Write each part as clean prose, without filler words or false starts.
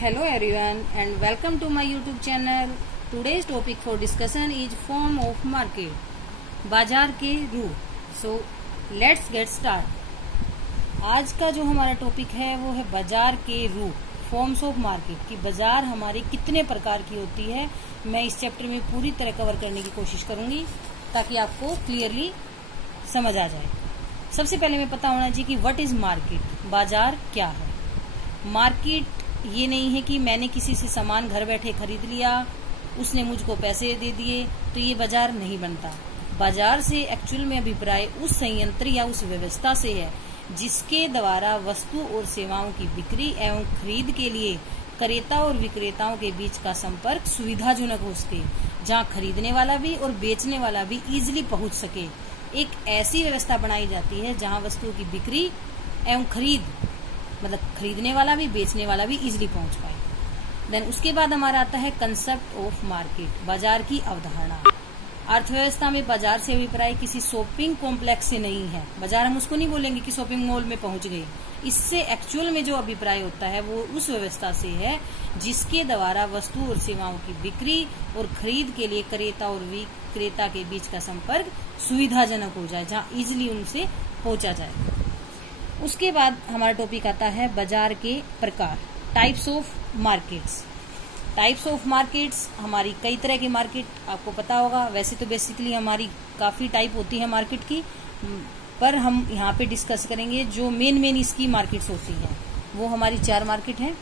Hello everyone and welcome to my YouTube channel. Today's topic for discussion is form of market. बाजार के रूप. So let's get start. आज का जो हमारा टॉपिक है वो है बाजार के रूप, फॉर्म्स ऑफ मार्केट. कि बाजार हमारे कितने प्रकार की होती है, मैं इस चैप्टर में पूरी तरह कवर करने की कोशिश करूंगी ताकि आपको क्लियरली समझ आ जाए. सबसे पहले हमें पता होना चाहिए कि व्हाट इज मार्केट. बाजार क्या है. मार्केट ये नहीं है कि मैंने किसी से सामान घर बैठे खरीद लिया, उसने मुझको पैसे दे दिए तो ये बाजार नहीं बनता. बाजार से एक्चुअल में अभिप्राय उस संयंत्र या उस व्यवस्था से है जिसके द्वारा वस्तु और सेवाओं की बिक्री एवं खरीद के लिए क्रेता और विक्रेताओं के बीच का संपर्क सुविधाजनक हो सके, जहाँ खरीदने वाला भी और बेचने वाला भी इजीली पहुंच सके. एक ऐसी व्यवस्था बनाई जाती है जहाँ वस्तुओं की बिक्री एवं खरीद, मतलब खरीदने वाला भी बेचने वाला भी इजीली पहुंच पाए. देन उसके बाद हमारा आता है कंसेप्ट ऑफ मार्केट, बाजार की अवधारणा. अर्थव्यवस्था में बाजार से अभिप्राय किसी शॉपिंग कॉम्प्लेक्स से नहीं है. बाजार हम उसको नहीं बोलेंगे कि शॉपिंग मॉल में पहुंच गए. इससे एक्चुअल में जो अभिप्राय होता है वो उस व्यवस्था से है जिसके द्वारा वस्तु और सेवाओं की बिक्री और खरीद के लिए क्रेता और विक्रेता के बीच का संपर्क सुविधाजनक हो जाए, जहाँ इजिली उनसे पहुंचा जाए. उसके बाद हमारा टॉपिक आता है बाजार के प्रकार, types of markets. Types of markets हमारी कई तरह की मार्केट आपको पता होगा. वैसे तो बेसिकली हमारी काफी टाइप होती है मार्केट की, पर हम यहाँ पे डिस्कस करेंगे जो मेन इसकी मार्केट्स होती हैं. वो हमारी 4 मार्केट हैं.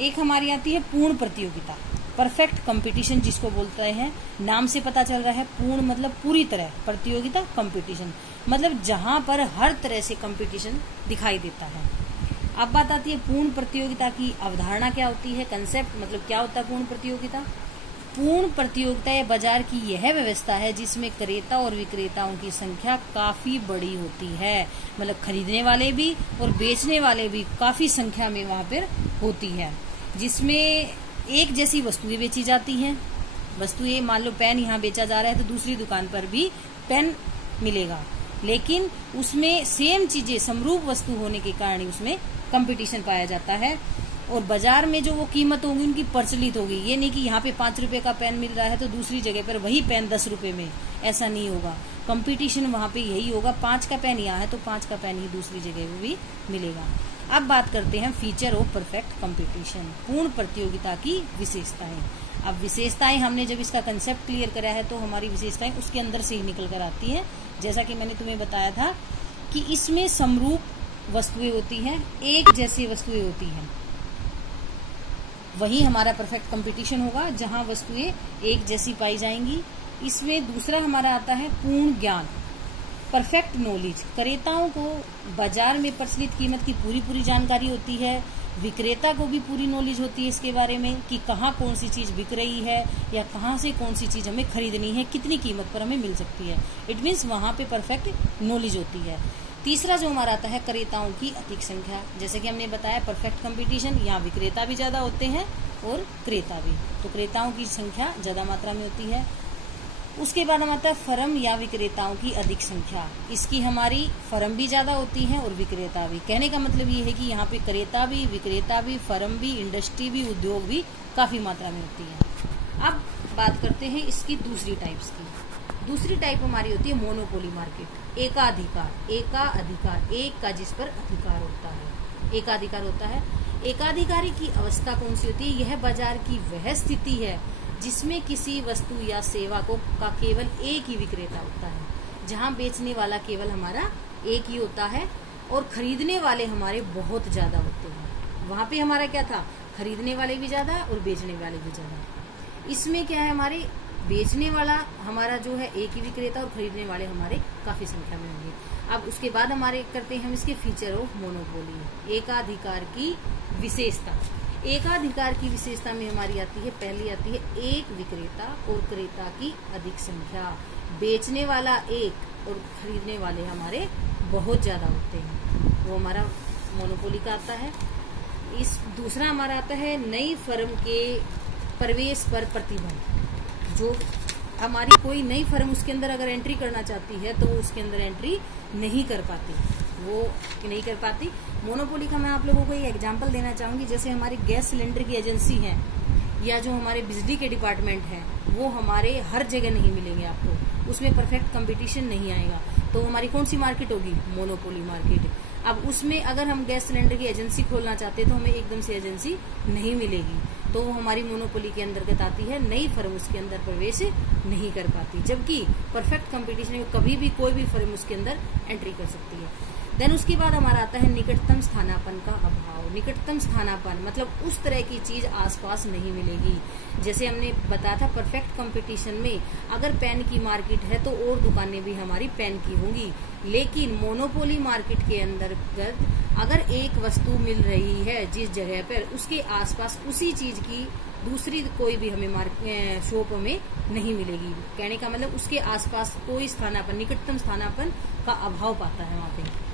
एक हमारी आती है पूर्ण प्रतियोगिता, परफेक्ट कंपटीशन जिसको बोलते हैं. नाम से पता चल रहा है पूर्ण मतलब पूरी तरह, प्रतियोगिता कंपटीशन मतलब जहां पर हर तरह से कंपटीशन दिखाई देता है. अब बात आती है पूर्ण प्रतियोगिता की अवधारणा क्या होती है, कंसेप्ट मतलब क्या होता है पूर्ण प्रतियोगिता. पूर्ण प्रतियोगिता या बाजार की यह व्यवस्था है जिसमें क्रेता और विक्रेताओं की संख्या काफी बड़ी होती है, मतलब खरीदने वाले भी और बेचने वाले भी काफी संख्या में वहां पर होती है, जिसमें एक जैसी वस्तुएं बेची जाती हैं. वस्तुएं मान लो पेन यहाँ बेचा जा रहा है तो दूसरी दुकान पर भी पेन मिलेगा, लेकिन उसमें सेम चीजें समरूप वस्तु होने के कारण ही उसमें कंपटीशन पाया जाता है. और बाजार में जो वो कीमत होगी उनकी प्रचलित होगी. ये नहीं कि यहाँ पे 5 रुपए का पेन मिल रहा है तो दूसरी जगह पर वही पेन 10 रुपए में, ऐसा नहीं होगा. कंपटीशन वहां पे यही होगा, 5 का पेन यहाँ है तो 5 का पेन ही दूसरी जगह पे भी मिलेगा. अब बात करते हैं फीचर ऑफ परफेक्ट कंपटीशन, पूर्ण प्रतियोगिता की विशेषताएं. अब विशेषताएं हमने जब इसका कंसेप्ट क्लियर करा है तो हमारी विशेषताएं उसके अंदर से ही निकल कर आती है. जैसा कि मैंने तुम्हें बताया था कि इसमें समरूप वस्तुएं होती हैं, एक जैसी वस्तुएं होती हैं, वही हमारा परफेक्ट कंपटीशन होगा जहां वस्तुएं एक जैसी पाई जाएंगी. इसमें दूसरा हमारा आता है पूर्ण ज्ञान, परफेक्ट नॉलेज. क्रेताओं को बाजार में प्रचलित कीमत की पूरी जानकारी होती है, विक्रेता को भी पूरी नॉलेज होती है इसके बारे में कि कहाँ कौन सी चीज बिक रही है या कहाँ से कौन सी चीज हमें खरीदनी है, कितनी कीमत पर हमें मिल सकती है. इट मीन्स वहां पे परफेक्ट नॉलेज होती है. तीसरा जो हमारा आता है क्रेताओं की अधिक संख्या. जैसे कि हमने बताया परफेक्ट कंपटीशन, यहाँ विक्रेता भी ज्यादा होते हैं और क्रेता भी, तो क्रेताओं की संख्या ज्यादा मात्रा में होती है. उसके बाद हम आता है फर्म या विक्रेताओं की अधिक संख्या. इसकी हमारी फर्म भी ज्यादा होती है और विक्रेता भी. कहने का मतलब ये है कि यहाँ पे क्रेता भी, विक्रेता भी, फर्म भी, इंडस्ट्री भी, उद्योग भी काफी मात्रा में होती है. अब बात करते हैं इसकी दूसरी टाइप्स की. दूसरी टाइप हमारी होती है मोनोपोली मार्केट, एकाधिकार. एकाधिकार एक का जिस पर अधिकार होता है, एकाधिकार होता है. एकाधिकारी की अवस्था कौन सी होती है, यह बाजार की वह स्थिति है जिसमें किसी वस्तु या सेवा का केवल एक ही विक्रेता होता है, जहां बेचने वाला केवल हमारा एक ही होता है और खरीदने वाले हमारे बहुत ज्यादा होते हैं. वहां पे हमारा क्या था, खरीदने वाले भी ज्यादा और बेचने वाले भी ज्यादा. इसमें क्या है, हमारे बेचने वाला हमारा जो है एक ही विक्रेता और खरीदने वाले हमारे काफी संख्या में होंगे. अब उसके बाद हमारे करते हैं हम इसके फीचर ऑफ मोनोपोली, एकाधिकार की विशेषता. एकाधिकार की विशेषता में हमारी आती है, पहली आती है एक विक्रेता और क्रेता की अधिक संख्या. बेचने वाला एक और खरीदने वाले हमारे बहुत ज्यादा होते हैं, वो हमारा मोनोपोली का आता है. इस दूसरा हमारा आता है नई फर्म के प्रवेश पर प्रतिबंध. जो हमारी कोई नई फर्म उसके अंदर अगर एंट्री करना चाहती है तो वो उसके अंदर एंट्री नहीं कर पाती. वो नहीं कर पाती। मोनोपोली का मैं आप लोगों को एक एग्जांपल देना चाहूंगी। जैसे हमारी गैस सिलेंडर की एजेंसी है या जो हमारे बिजली के डिपार्टमेंट है, वो हमारे हर जगह नहीं मिलेंगे आपको, उसमें परफेक्ट कंपटीशन नहीं आएगा। तो हमारी कौन सी मार्केट होगी? Monopoly market. अब उसमें अगर हम गैस सिलेंडर की एजेंसी खोलना चाहते हैं तो हमें एकदम से एजेंसी नहीं मिलेगी, तो वो हमारी मोनोपोली के अंतर्गत आती है। नई फर्म उसके अंदर प्रवेश नहीं कर पाती, जबकि परफेक्ट कंपटीशन में कभी भी कोई भी फर्म उसके अंदर एंट्री कर सकती है। देन उसके बाद हमारा आता है निकटतम स्थानापन्न का अभाव। निकटतम स्थानापन्न मतलब उस तरह की चीज आसपास नहीं मिलेगी। जैसे हमने बताया था परफेक्ट कंपटीशन में अगर पेन की मार्केट है तो और दुकानें भी हमारी पेन की होंगी, लेकिन मोनोपोली मार्केट के अंतर्गत अगर एक वस्तु मिल रही है जिस जगह पर, उसके आसपास उसी चीज की दूसरी कोई भी हमें शॉप में नहीं मिलेगी। कहने का मतलब उसके आसपास कोई स्थानापन्न, निकटतम स्थानापन्न का अभाव पाता है वहां पे।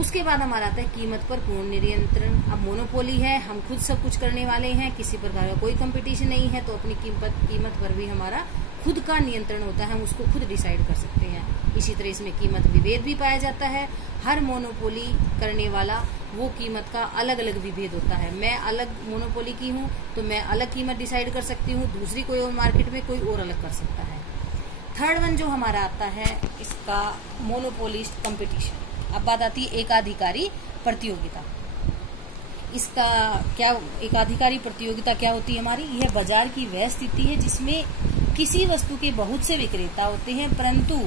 उसके बाद हमारा आता है कीमत पर पूर्ण नियंत्रण। अब मोनोपोली है, हम खुद सब कुछ करने वाले हैं, किसी प्रकार का कोई कंपटीशन नहीं है, तो अपनी कीमत पर भी हमारा खुद का नियंत्रण होता है, हम उसको खुद डिसाइड कर सकते हैं। इसी तरह इसमें कीमत विभेद भी पाया जाता है। हर मोनोपोली करने वाला वो कीमत का अलग अलग विभेद होता है। मैं अलग मोनोपोली की हूँ तो मैं अलग कीमत डिसाइड कर सकती हूँ, दूसरी कोई और मार्केट में कोई और अलग कर सकता है। थर्ड वन जो हमारा आता है इसका मोनोपोलिस्ट कंपटीशन। अब बात आती है एकाधिकारी प्रतियोगिता। इसका क्या, एकाधिकारी प्रतियोगिता क्या होती है हमारी? यह बाजार की वह स्थिति है जिसमें किसी वस्तु के बहुत से विक्रेता होते हैं, परंतु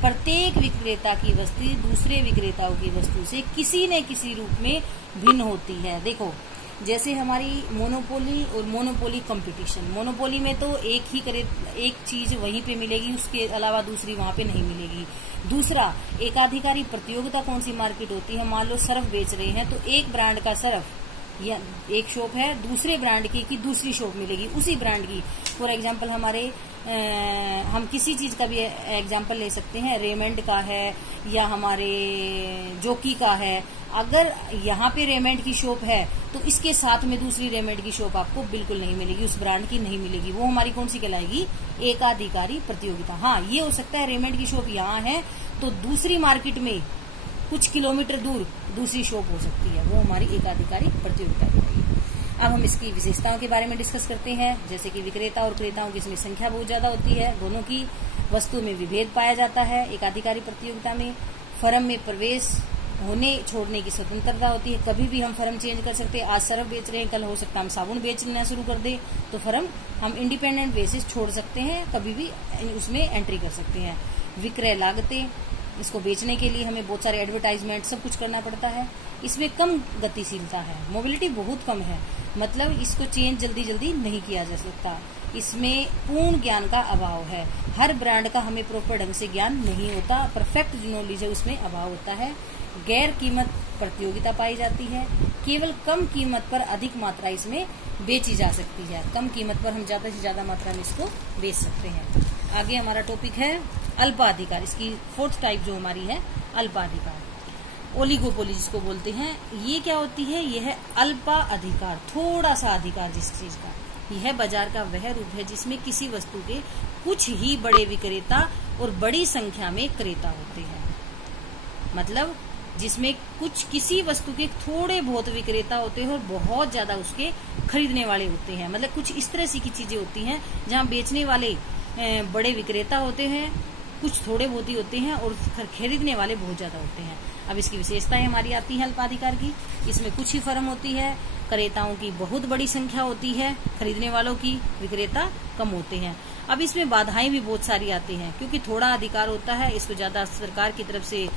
प्रत्येक विक्रेता की वस्तु दूसरे विक्रेताओं की वस्तु से किसी न किसी रूप में भिन्न होती है। देखो, जैसे हमारी मोनोपोली और मोनोपोली कंपटीशन, मोनोपोली में तो एक चीज वहीं पे मिलेगी, उसके अलावा दूसरी वहां पे नहीं मिलेगी। दूसरा, एकाधिकारी प्रतियोगिता कौन सी मार्केट होती है? मान लो सर्फ बेच रहे हैं तो एक ब्रांड का सर्फ या एक शॉप है, दूसरे ब्रांड की दूसरी शॉप मिलेगी उसी ब्रांड की। फॉर एग्जांपल हमारे हम किसी चीज का भी एग्जांपल ले सकते हैं, रेमंड का है या हमारे जोकी का है। अगर यहाँ पे रेमंड की शॉप है तो इसके साथ में दूसरी रेमंड की शॉप आपको बिल्कुल नहीं मिलेगी, उस ब्रांड की नहीं मिलेगी। वो हमारी कौन सी कहलाएगी? एकाधिकारी प्रतियोगिता। हाँ, ये हो सकता है रेमंड की शॉप यहाँ है तो दूसरी मार्केट में कुछ किलोमीटर दूर दूसरी शॉप हो सकती है, वो हमारी एकाधिकारी प्रतियोगिता कहलाएगी। अब हम इसकी विशेषताओं के बारे में डिस्कस करते हैं। जैसे कि विक्रेता और क्रेताओं की इसमें संख्या बहुत ज्यादा होती है, दोनों की वस्तु में विभेद पाया जाता है। एकाधिकारी प्रतियोगिता में फर्म में प्रवेश होने छोड़ने की स्वतंत्रता होती है, कभी भी हम फर्म चेंज कर सकते हैं। आज सर्फ बेच रहे हैं, कल हो सकता है हम साबुन बेचना शुरू कर दे, तो फर्म हम इंडिपेंडेंट बेसिस छोड़ सकते हैं, कभी भी उसमें एंट्री कर सकते हैं। विक्रय लागतें, इसको बेचने के लिए हमें बहुत सारे एडवर्टाइजमेंट सब कुछ करना पड़ता है। इसमें कम गतिशीलता है, मोबिलिटी बहुत कम है, मतलब इसको चेंज जल्दी जल्दी नहीं किया जा सकता। इसमें पूर्ण ज्ञान का अभाव है, हर ब्रांड का हमें प्रॉपर ढंग से ज्ञान नहीं होता, परफेक्ट जो नॉलेज है उसमें अभाव होता है। गैर कीमत प्रतियोगिता पाई जाती है, केवल कम कीमत पर अधिक मात्रा इसमें बेची जा सकती है, कम कीमत पर हम ज्यादा से ज्यादा मात्रा में इसको बेच सकते हैं। आगे हमारा टॉपिक है अल्पाधिकार। इसकी फोर्थ टाइप जो हमारी है अल्पाधिकार, ओलिगोपोली जिसको बोलते हैं। ये क्या होती है? यह है अल्पा अधिकार, थोड़ा सा अधिकार जिस चीज का। यह बाजार का वह रूप है जिसमें किसी वस्तु के कुछ ही बड़े विक्रेता और बड़ी संख्या में क्रेता होते हैं, मतलब जिसमें कुछ किसी वस्तु के थोड़े बहुत विक्रेता होते हैं और बहुत ज्यादा उसके खरीदने वाले होते हैं। मतलब कुछ इस तरह की चीजें होती हैं जहां बेचने वाले बड़े विक्रेता होते हैं, कुछ थोड़े बहुत ही होते हैं और खरीदने वाले बहुत ज्यादा होते हैं। अब इसकी विशेषताएं हमारी आती है अल्पाधिकार की। इसमें कुछ ही फर्म होती है, क्रेताओं की बहुत बड़ी संख्या होती है, खरीदने वालों की विक्रेता कम होते हैं। अब इसमें बाधाएं भी बहुत सारी आती हैं, क्योंकि थोड़ा अधिकार होता है, इसको ज्यादा सरकार की तरफ से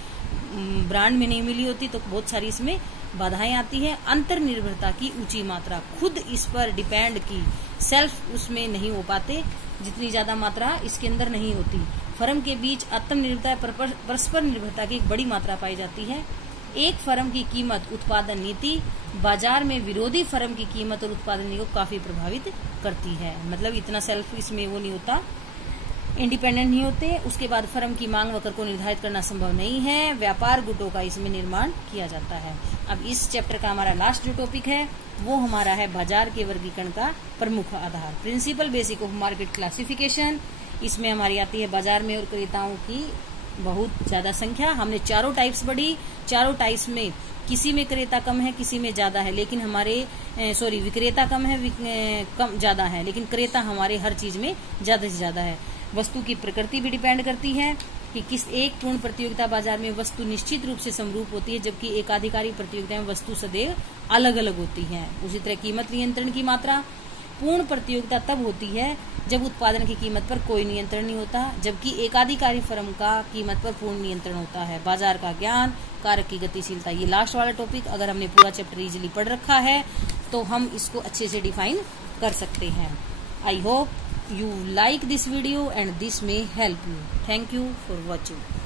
ब्रांड में नहीं मिली होती, तो बहुत सारी इसमें बाधाएं आती है। अंतर्निर्भरता की ऊंची मात्रा, खुद इस पर डिपेंड की सेल्फ उसमें नहीं हो पाते, जितनी ज्यादा मात्रा इसके अंदर नहीं होती। फर्म के बीच आत्मनिर्भरता, परस्पर निर्भरता की एक बड़ी मात्रा पाई जाती है। एक फर्म की कीमत उत्पादन नीति बाजार में विरोधी फर्म की कीमत और उत्पादन नीति को काफी प्रभावित करती है, मतलब इतना सेल्फ इसमें वो नहीं होता, इंडिपेंडेंट नहीं होते। उसके बाद फर्म की मांग वक्र को निर्धारित करना संभव नहीं है। व्यापार गुटों का इसमें निर्माण किया जाता है। अब इस चैप्टर का हमारा लास्ट जो टॉपिक है वो हमारा है बाजार के वर्गीकरण का प्रमुख आधार, principal basic of market classification. इसमें हमारी आती है बाजार में और क्रेताओं की बहुत ज्यादा संख्या। हमने चारों टाइप्स पढ़ी। चारों टाइप्स में किसी में क्रेता कम है, किसी में ज्यादा है, लेकिन विक्रेता कम है, कम ज्यादा है, लेकिन क्रेता हमारे हर चीज में ज्यादा से ज्यादा है। वस्तु की प्रकृति भी डिपेंड करती है कि किस एक पूर्ण प्रतियोगिता बाजार में वस्तु निश्चित रूप से समरूप होती है, जबकि एकाधिकारी प्रतियोगिता में वस्तु सदैव अलग अलग होती है। उसी तरह कीमत नियंत्रण की मात्रा। पूर्ण प्रतियोगिता तब होती है जब उत्पादन की कीमत पर कोई नियंत्रण नहीं होता, जबकि एकाधिकारी फर्म का कीमत पर पूर्ण नियंत्रण होता है। बाजार का ज्ञान, कारक की गतिशीलता, ये लास्ट वाला टॉपिक अगर हमने पूरा चैप्टर इजीली पढ़ रखा है तो हम इसको अच्छे से डिफाइन कर सकते हैं। I hope you like this video and this may help you. Thank you for watching.